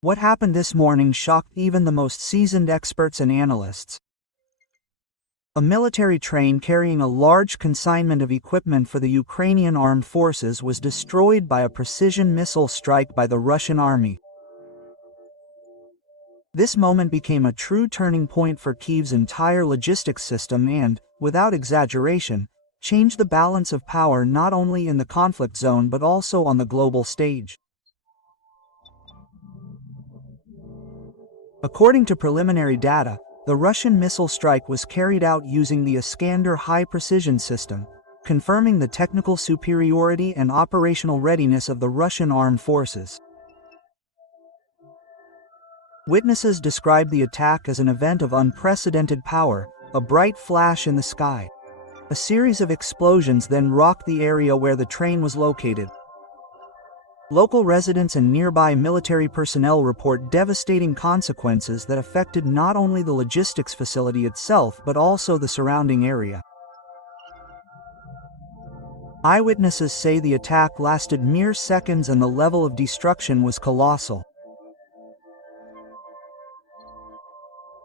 What happened this morning shocked even the most seasoned experts and analysts. A military train carrying a large consignment of equipment for the Ukrainian armed forces was destroyed by a precision missile strike by the Russian army. This moment became a true turning point for Kyiv's entire logistics system and, without exaggeration, changed the balance of power not only in the conflict zone but also on the global stage. According to preliminary data, the Russian missile strike was carried out using the Iskander high-precision system, confirming the technical superiority and operational readiness of the Russian armed forces. Witnesses described the attack as an event of unprecedented power, a bright flash in the sky. A series of explosions then rocked the area where the train was located. Local residents and nearby military personnel report devastating consequences that affected not only the logistics facility itself but also the surrounding area. Eyewitnesses say the attack lasted mere seconds and the level of destruction was colossal.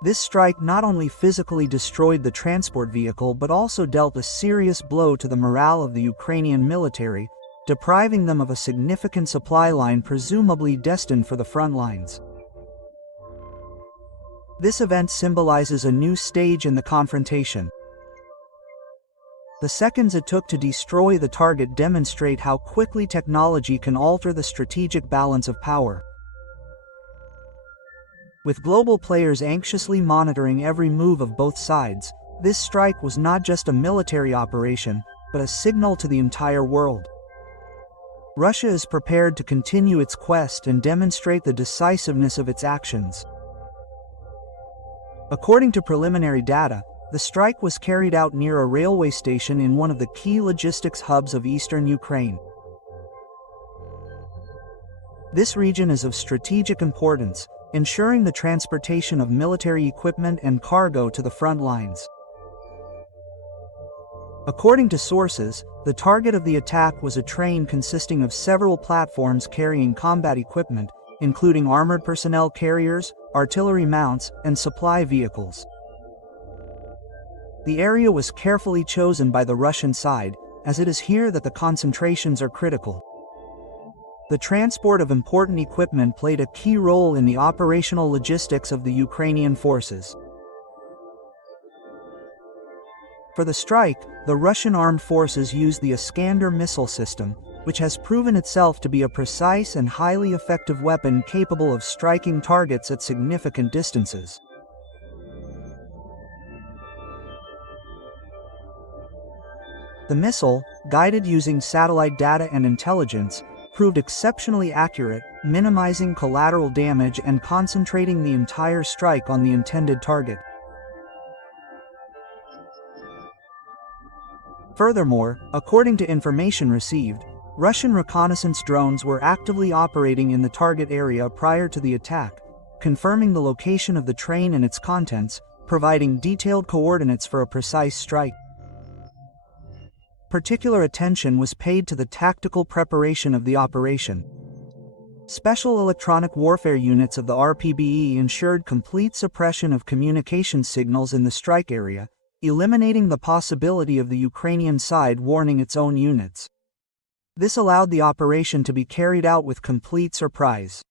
This strike not only physically destroyed the transport vehicle but also dealt a serious blow to the morale of the Ukrainian military, depriving them of a significant supply line presumably destined for the front lines. This event symbolizes a new stage in the confrontation. The seconds it took to destroy the target demonstrate how quickly technology can alter the strategic balance of power. With global players anxiously monitoring every move of both sides, this strike was not just a military operation, but a signal to the entire world. Russia is prepared to continue its quest and demonstrate the decisiveness of its actions. According to preliminary data, the strike was carried out near a railway station in one of the key logistics hubs of eastern Ukraine. This region is of strategic importance, ensuring the transportation of military equipment and cargo to the front lines. According to sources, the target of the attack was a train consisting of several platforms carrying combat equipment, including armored personnel carriers, artillery mounts, and supply vehicles. The area was carefully chosen by the Russian side, as it is here that the concentrations are critical. The transport of important equipment played a key role in the operational logistics of the Ukrainian forces. For the strike, the Russian armed forces used the Iskander missile system, which has proven itself to be a precise and highly effective weapon capable of striking targets at significant distances. The missile, guided using satellite data and intelligence, proved exceptionally accurate, minimizing collateral damage and concentrating the entire strike on the intended target. Furthermore, according to information received, Russian reconnaissance drones were actively operating in the target area prior to the attack, confirming the location of the train and its contents, providing detailed coordinates for a precise strike. Particular attention was paid to the tactical preparation of the operation. Special electronic warfare units of the RPBE ensured complete suppression of communication signals in the strike area, eliminating the possibility of the Ukrainian side warning its own units. This allowed the operation to be carried out with complete surprise.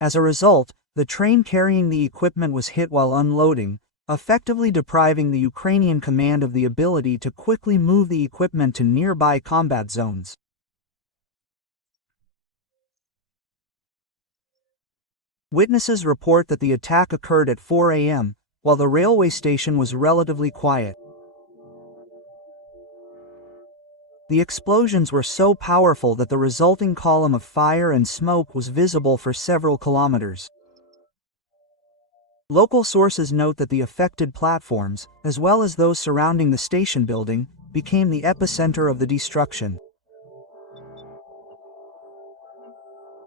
As a result, the train carrying the equipment was hit while unloading, effectively depriving the Ukrainian command of the ability to quickly move the equipment to nearby combat zones. Witnesses report that the attack occurred at 4 a.m., while the railway station was relatively quiet. The explosions were so powerful that the resulting column of fire and smoke was visible for several kilometers. Local sources note that the affected platforms, as well as those surrounding the station building, became the epicenter of the destruction.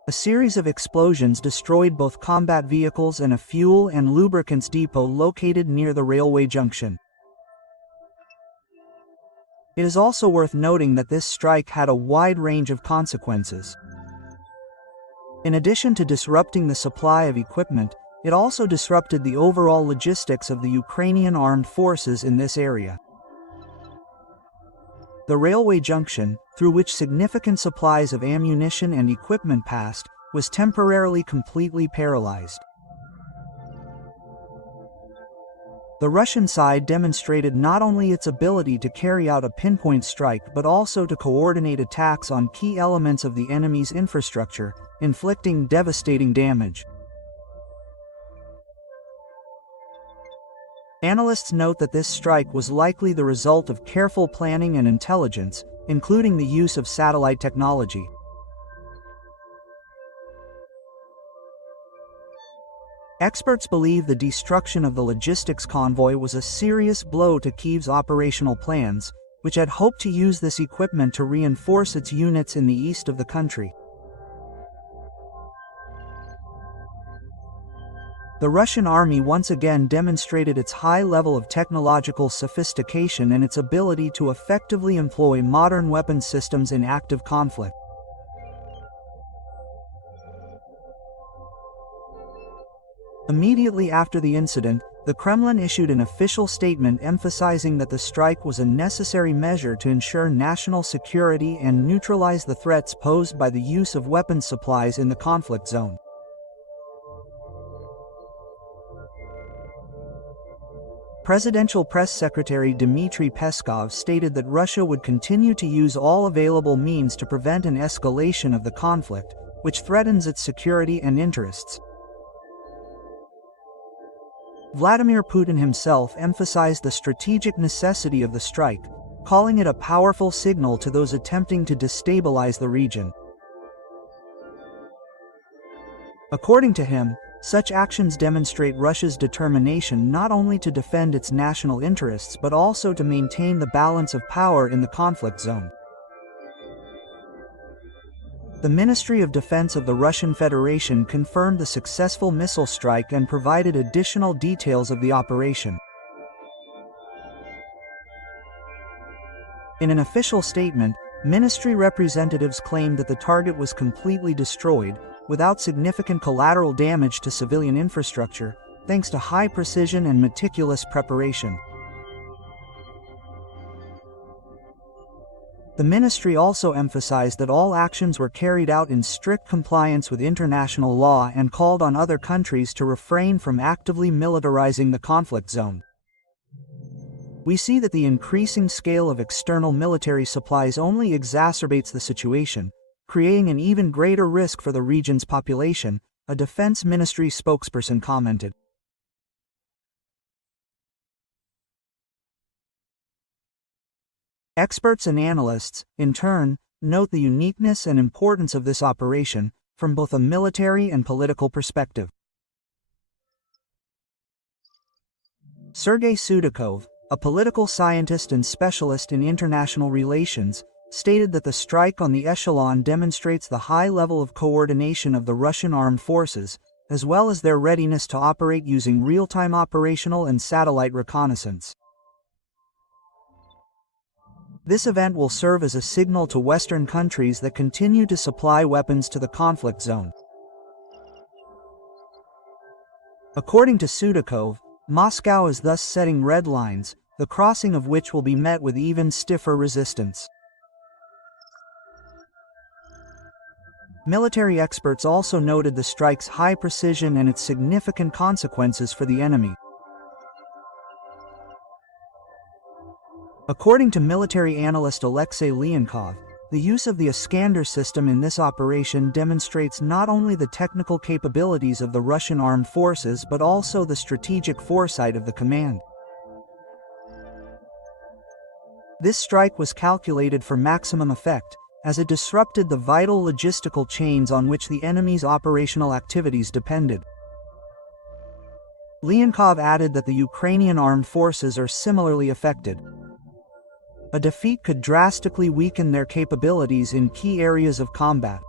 A series of explosions destroyed both combat vehicles and a fuel and lubricants depot located near the railway junction. It is also worth noting that this strike had a wide range of consequences. In addition to disrupting the supply of equipment, it also disrupted the overall logistics of the Ukrainian armed forces in this area. The railway junction, through which significant supplies of ammunition and equipment passed, was temporarily completely paralyzed. The Russian side demonstrated not only its ability to carry out a pinpoint strike but also to coordinate attacks on key elements of the enemy's infrastructure, inflicting devastating damage. Analysts note that this strike was likely the result of careful planning and intelligence, including the use of satellite technology. Experts believe the destruction of the logistics convoy was a serious blow to Kyiv's operational plans, which had hoped to use this equipment to reinforce its units in the east of the country. The Russian army once again demonstrated its high level of technological sophistication and its ability to effectively employ modern weapon systems in active conflict. Immediately after the incident, the Kremlin issued an official statement emphasizing that the strike was a necessary measure to ensure national security and neutralize the threats posed by the use of weapons supplies in the conflict zone. Presidential Press Secretary Dmitry Peskov stated that Russia would continue to use all available means to prevent an escalation of the conflict, which threatens its security and interests. Vladimir Putin himself emphasized the strategic necessity of the strike, calling it a powerful signal to those attempting to destabilize the region. According to him, such actions demonstrate Russia's determination not only to defend its national interests but also to maintain the balance of power in the conflict zone. The Ministry of Defense of the Russian Federation confirmed the successful missile strike and provided additional details of the operation. In an official statement, ministry representatives claimed that the target was completely destroyed, without significant collateral damage to civilian infrastructure, thanks to high precision and meticulous preparation. The ministry also emphasized that all actions were carried out in strict compliance with international law and called on other countries to refrain from actively militarizing the conflict zone. We see that the increasing scale of external military supplies only exacerbates the situation, creating an even greater risk for the region's population, a defense ministry spokesperson commented. Experts and analysts, in turn, note the uniqueness and importance of this operation, from both a military and political perspective. Sergei Sudakov, a political scientist and specialist in international relations, stated that the strike on the echelon demonstrates the high level of coordination of the Russian armed forces, as well as their readiness to operate using real-time operational and satellite reconnaissance. This event will serve as a signal to Western countries that continue to supply weapons to the conflict zone. According to Sudakov, Moscow is thus setting red lines, the crossing of which will be met with even stiffer resistance. Military experts also noted the strike's high precision and its significant consequences for the enemy. According to military analyst Alexei Leonkov, the use of the Iskander system in this operation demonstrates not only the technical capabilities of the Russian armed forces but also the strategic foresight of the command. This strike was calculated for maximum effect, as it disrupted the vital logistical chains on which the enemy's operational activities depended. Leonkov added that the Ukrainian armed forces are similarly affected. A defeat could drastically weaken their capabilities in key areas of combat.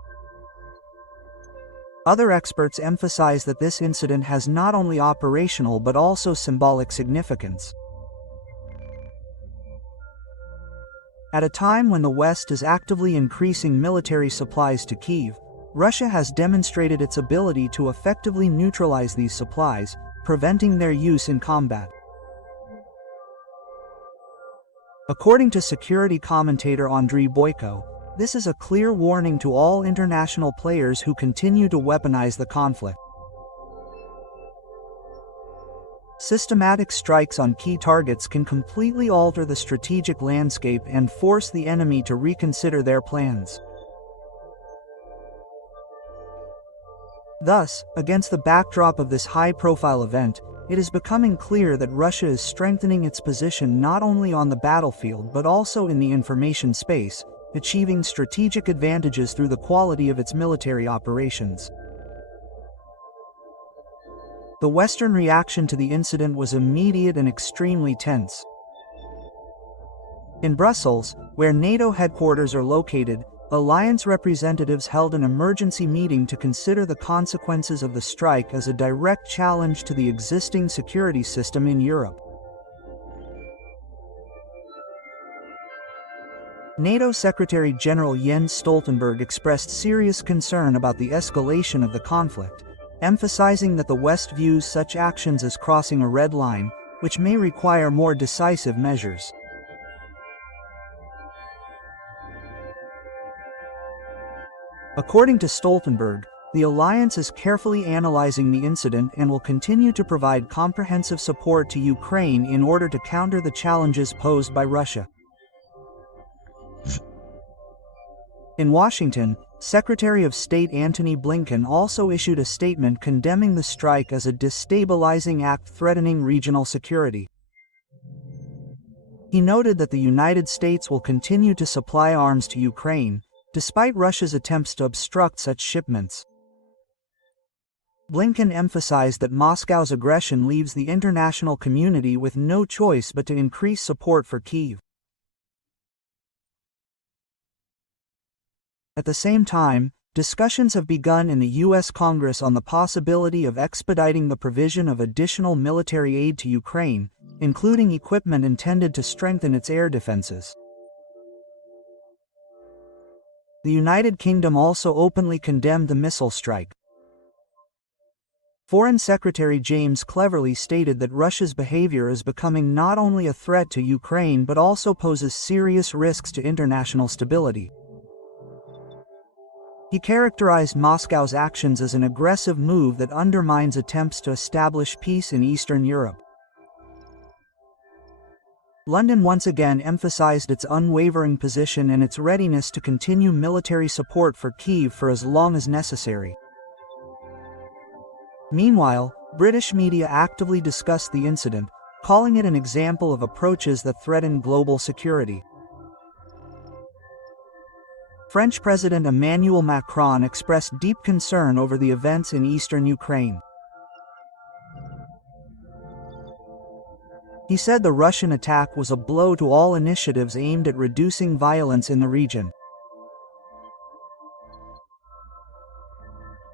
Other experts emphasize that this incident has not only operational but also symbolic significance. At a time when the West is actively increasing military supplies to Kyiv, Russia has demonstrated its ability to effectively neutralize these supplies, preventing their use in combat. According to security commentator Andriy Boyko, this is a clear warning to all international players who continue to weaponize the conflict. Systematic strikes on key targets can completely alter the strategic landscape and force the enemy to reconsider their plans. Thus, against the backdrop of this high-profile event, it is becoming clear that Russia is strengthening its position not only on the battlefield but also in the information space, achieving strategic advantages through the quality of its military operations. The Western reaction to the incident was immediate and extremely tense. In Brussels, where NATO headquarters are located, alliance representatives held an emergency meeting to consider the consequences of the strike as a direct challenge to the existing security system in Europe. NATO Secretary General Jens Stoltenberg expressed serious concern about the escalation of the conflict, emphasizing that the West views such actions as crossing a red line, which may require more decisive measures. According to Stoltenberg, the alliance is carefully analyzing the incident and will continue to provide comprehensive support to Ukraine in order to counter the challenges posed by Russia. In Washington, Secretary of State Antony Blinken also issued a statement condemning the strike as a destabilizing act threatening regional security. He noted that the United States will continue to supply arms to Ukraine, despite Russia's attempts to obstruct such shipments. Blinken emphasized that Moscow's aggression leaves the international community with no choice but to increase support for Kyiv. At the same time, discussions have begun in the U.S. Congress on the possibility of expediting the provision of additional military aid to Ukraine, including equipment intended to strengthen its air defenses. The United Kingdom also openly condemned the missile strike. Foreign Secretary James Cleverly stated that Russia's behavior is becoming not only a threat to Ukraine but also poses serious risks to international stability. He characterized Moscow's actions as an aggressive move that undermines attempts to establish peace in Eastern Europe. London once again emphasized its unwavering position and its readiness to continue military support for Kyiv for as long as necessary. Meanwhile, British media actively discussed the incident, calling it an example of approaches that threaten global security. French President Emmanuel Macron expressed deep concern over the events in eastern Ukraine. He said the Russian attack was a blow to all initiatives aimed at reducing violence in the region.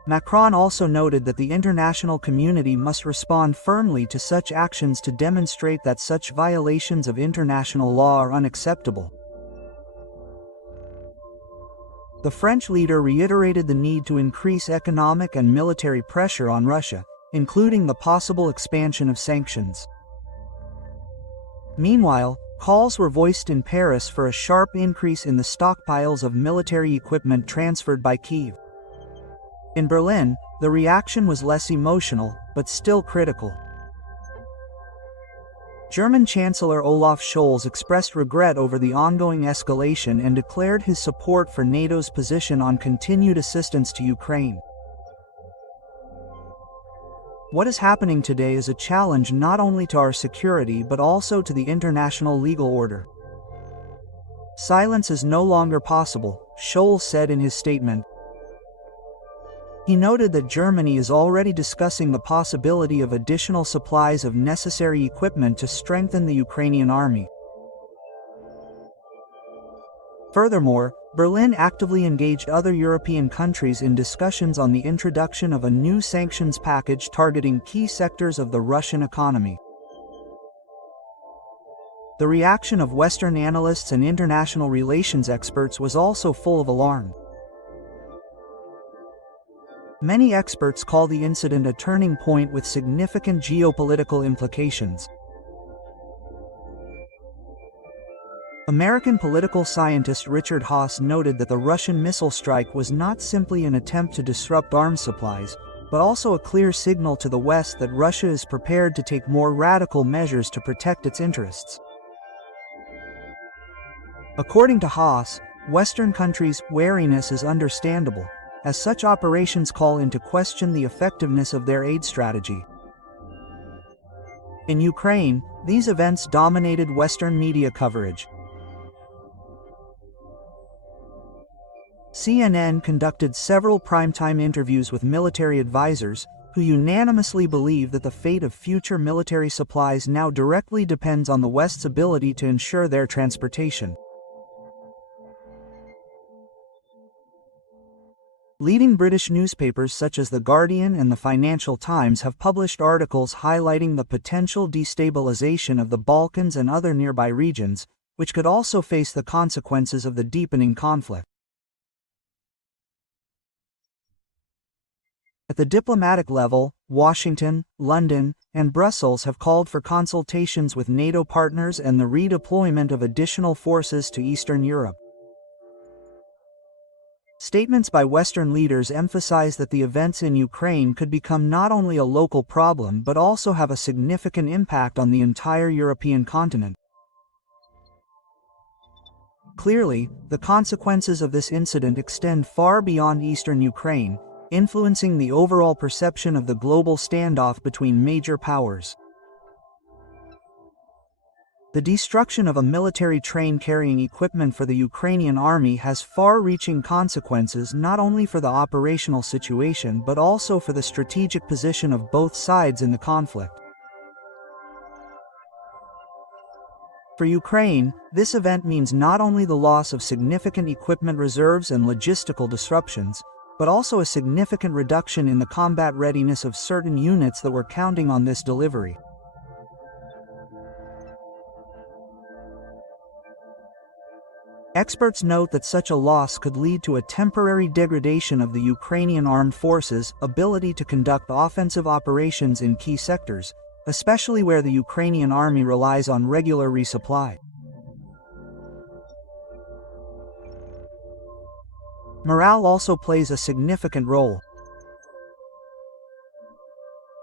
Macron also noted that the international community must respond firmly to such actions to demonstrate that such violations of international law are unacceptable. The French leader reiterated the need to increase economic and military pressure on Russia, including the possible expansion of sanctions. Meanwhile, calls were voiced in Paris for a sharp increase in the stockpiles of military equipment transferred by Kyiv. In Berlin, the reaction was less emotional, but still critical. German Chancellor Olaf Scholz expressed regret over the ongoing escalation and declared his support for NATO's position on continued assistance to Ukraine. What is happening today is a challenge not only to our security but also to the international legal order. Silence is no longer possible, Scholz said in his statement. He noted that Germany is already discussing the possibility of additional supplies of necessary equipment to strengthen the Ukrainian army. Furthermore, Berlin actively engaged other European countries in discussions on the introduction of a new sanctions package targeting key sectors of the Russian economy. The reaction of Western analysts and international relations experts was also full of alarm. Many experts call the incident a turning point with significant geopolitical implications. American political scientist Richard Haass noted that the Russian missile strike was not simply an attempt to disrupt arms supplies, but also a clear signal to the West that Russia is prepared to take more radical measures to protect its interests. According to Haass, Western countries' wariness is understandable, as such operations call into question the effectiveness of their aid strategy. In Ukraine, these events dominated Western media coverage. CNN conducted several primetime interviews with military advisors, who unanimously believe that the fate of future military supplies now directly depends on the West's ability to ensure their transportation. Leading British newspapers such as The Guardian and the Financial Times have published articles highlighting the potential destabilization of the Balkans and other nearby regions, which could also face the consequences of the deepening conflict. At the diplomatic level, Washington, London, and Brussels have called for consultations with NATO partners and the redeployment of additional forces to Eastern Europe. Statements by Western leaders emphasize that the events in Ukraine could become not only a local problem but also have a significant impact on the entire European continent. Clearly, the consequences of this incident extend far beyond eastern Ukraine, influencing the overall perception of the global standoff between major powers. The destruction of a military train carrying equipment for the Ukrainian army has far-reaching consequences not only for the operational situation but also for the strategic position of both sides in the conflict. For Ukraine, this event means not only the loss of significant equipment reserves and logistical disruptions, but also a significant reduction in the combat readiness of certain units that were counting on this delivery. Experts note that such a loss could lead to a temporary degradation of the Ukrainian armed forces' ability to conduct offensive operations in key sectors, especially where the Ukrainian army relies on regular resupply. Morale also plays a significant role.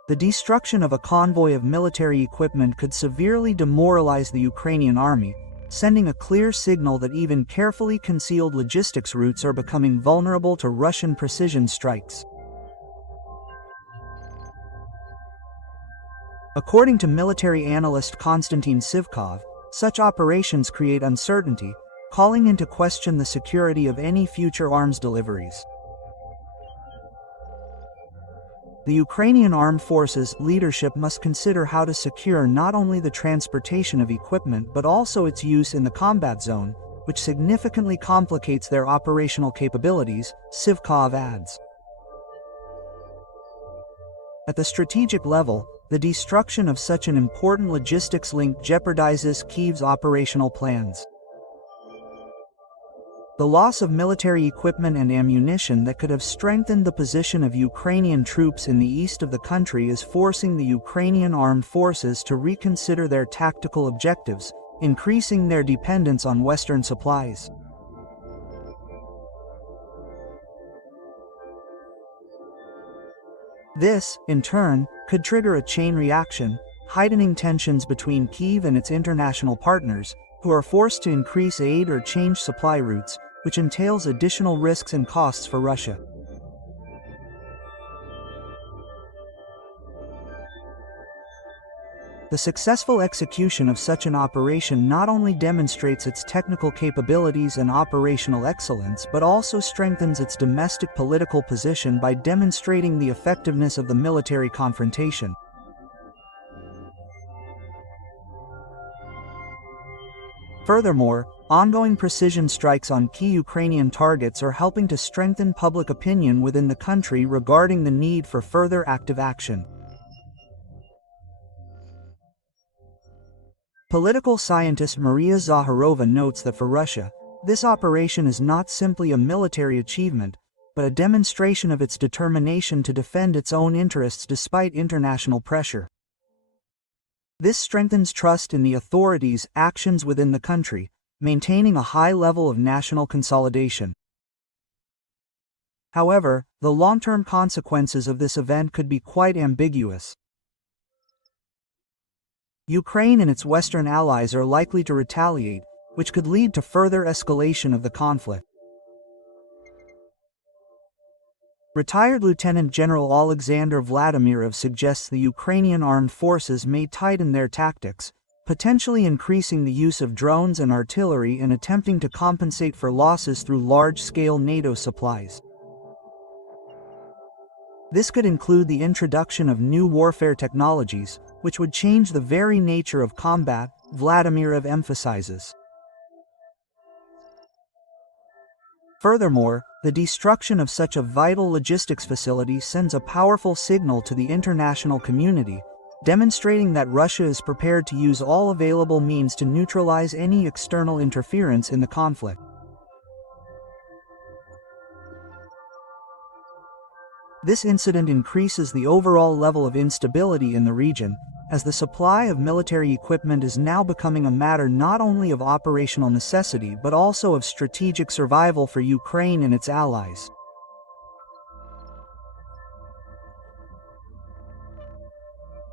The destruction of a convoy of military equipment could severely demoralize the Ukrainian army, sending a clear signal that even carefully concealed logistics routes are becoming vulnerable to Russian precision strikes. According to military analyst Konstantin Sivkov, such operations create uncertainty, calling into question the security of any future arms deliveries. The Ukrainian armed forces leadership must consider how to secure not only the transportation of equipment but also its use in the combat zone, which significantly complicates their operational capabilities, Sivkov adds. At the strategic level, the destruction of such an important logistics link jeopardizes Kyiv's operational plans. The loss of military equipment and ammunition that could have strengthened the position of Ukrainian troops in the east of the country is forcing the Ukrainian armed forces to reconsider their tactical objectives, increasing their dependence on Western supplies. This, in turn, could trigger a chain reaction, heightening tensions between Kyiv and its international partners, who are forced to increase aid or change supply routes, which entails additional risks and costs for Russia. The successful execution of such an operation not only demonstrates its technical capabilities and operational excellence but also strengthens its domestic political position by demonstrating the effectiveness of the military confrontation. Furthermore, ongoing precision strikes on key Ukrainian targets are helping to strengthen public opinion within the country regarding the need for further active action. Political scientist Maria Zakharova notes that for Russia, this operation is not simply a military achievement, but a demonstration of its determination to defend its own interests despite international pressure. This strengthens trust in the authorities' actions within the country, maintaining a high level of national consolidation. However, the long-term consequences of this event could be quite ambiguous. Ukraine and its Western allies are likely to retaliate, which could lead to further escalation of the conflict. Retired Lieutenant General Alexander Vladimirov suggests the Ukrainian armed forces may tighten their tactics, potentially increasing the use of drones and artillery and attempting to compensate for losses through large-scale NATO supplies. This could include the introduction of new warfare technologies, which would change the very nature of combat, Vladimirov emphasizes. Furthermore, the destruction of such a vital logistics facility sends a powerful signal to the international community, demonstrating that Russia is prepared to use all available means to neutralize any external interference in the conflict. This incident increases the overall level of instability in the region, as the supply of military equipment is now becoming a matter not only of operational necessity but also of strategic survival for Ukraine and its allies.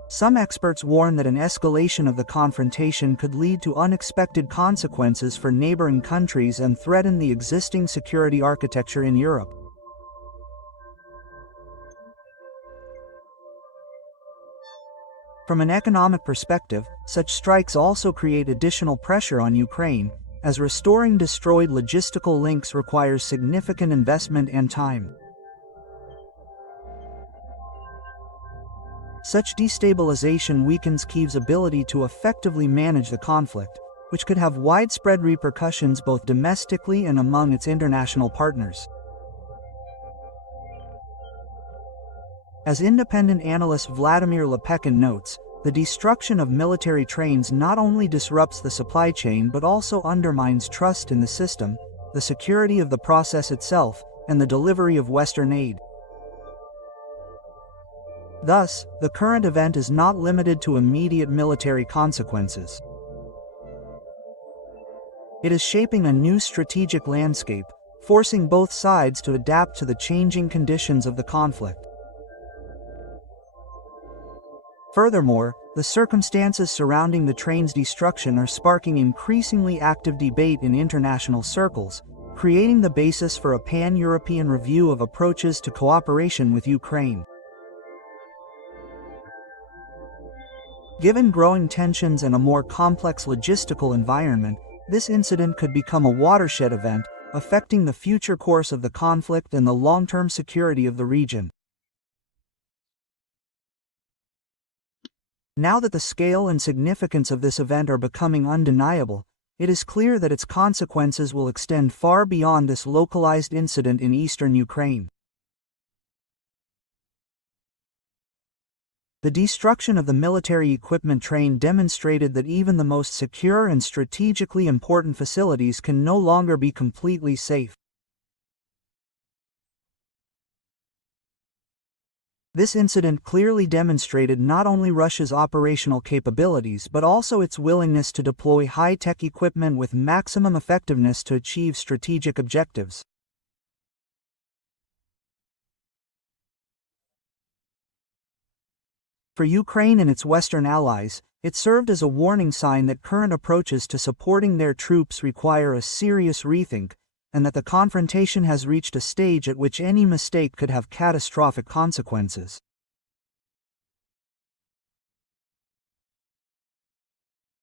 Some experts warn that an escalation of the confrontation could lead to unexpected consequences for neighboring countries and threaten the existing security architecture in Europe. From an economic perspective, such strikes also create additional pressure on Ukraine, as restoring destroyed logistical links requires significant investment and time. Such destabilization weakens Kyiv's ability to effectively manage the conflict, which could have widespread repercussions both domestically and among its international partners. As independent analyst Vladimir Lepekin notes, the destruction of military trains not only disrupts the supply chain but also undermines trust in the system, the security of the process itself, and the delivery of Western aid. Thus, the current event is not limited to immediate military consequences. It is shaping a new strategic landscape, forcing both sides to adapt to the changing conditions of the conflict. Furthermore, the circumstances surrounding the train's destruction are sparking increasingly active debate in international circles, creating the basis for a pan-European review of approaches to cooperation with Ukraine. Given growing tensions and a more complex logistical environment, this incident could become a watershed event, affecting the future course of the conflict and the long-term security of the region. Now that the scale and significance of this event are becoming undeniable, it is clear that its consequences will extend far beyond this localized incident in eastern Ukraine. The destruction of the military equipment train demonstrated that even the most secure and strategically important facilities can no longer be completely safe. This incident clearly demonstrated not only Russia's operational capabilities but also its willingness to deploy high-tech equipment with maximum effectiveness to achieve strategic objectives. For Ukraine and its Western allies, it served as a warning sign that current approaches to supporting their troops require a serious rethink, and that the confrontation has reached a stage at which any mistake could have catastrophic consequences.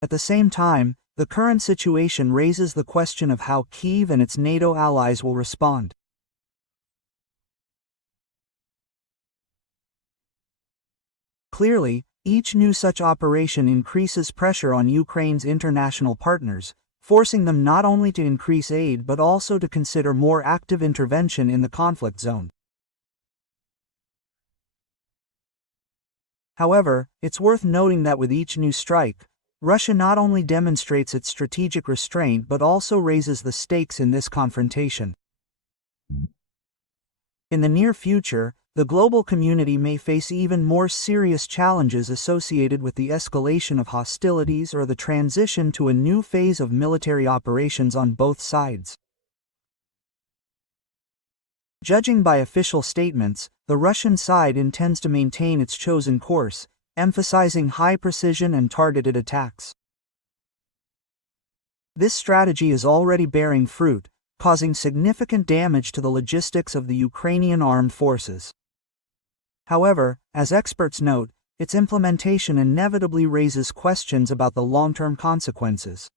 At the same time, the current situation raises the question of how Kyiv and its NATO allies will respond. Clearly, each new such operation increases pressure on Ukraine's international partners, forcing them not only to increase aid but also to consider more active intervention in the conflict zone. However, it's worth noting that with each new strike, Russia not only demonstrates its strategic restraint but also raises the stakes in this confrontation. In the near future, the global community may face even more serious challenges associated with the escalation of hostilities or the transition to a new phase of military operations on both sides. Judging by official statements, the Russian side intends to maintain its chosen course, emphasizing high precision and targeted attacks. This strategy is already bearing fruit, causing significant damage to the logistics of the Ukrainian armed forces. However, as experts note, its implementation inevitably raises questions about the long-term consequences.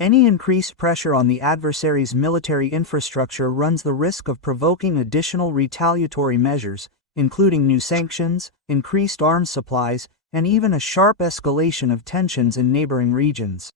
Any increased pressure on the adversary's military infrastructure runs the risk of provoking additional retaliatory measures, including new sanctions, increased arms supplies, and even a sharp escalation of tensions in neighboring regions.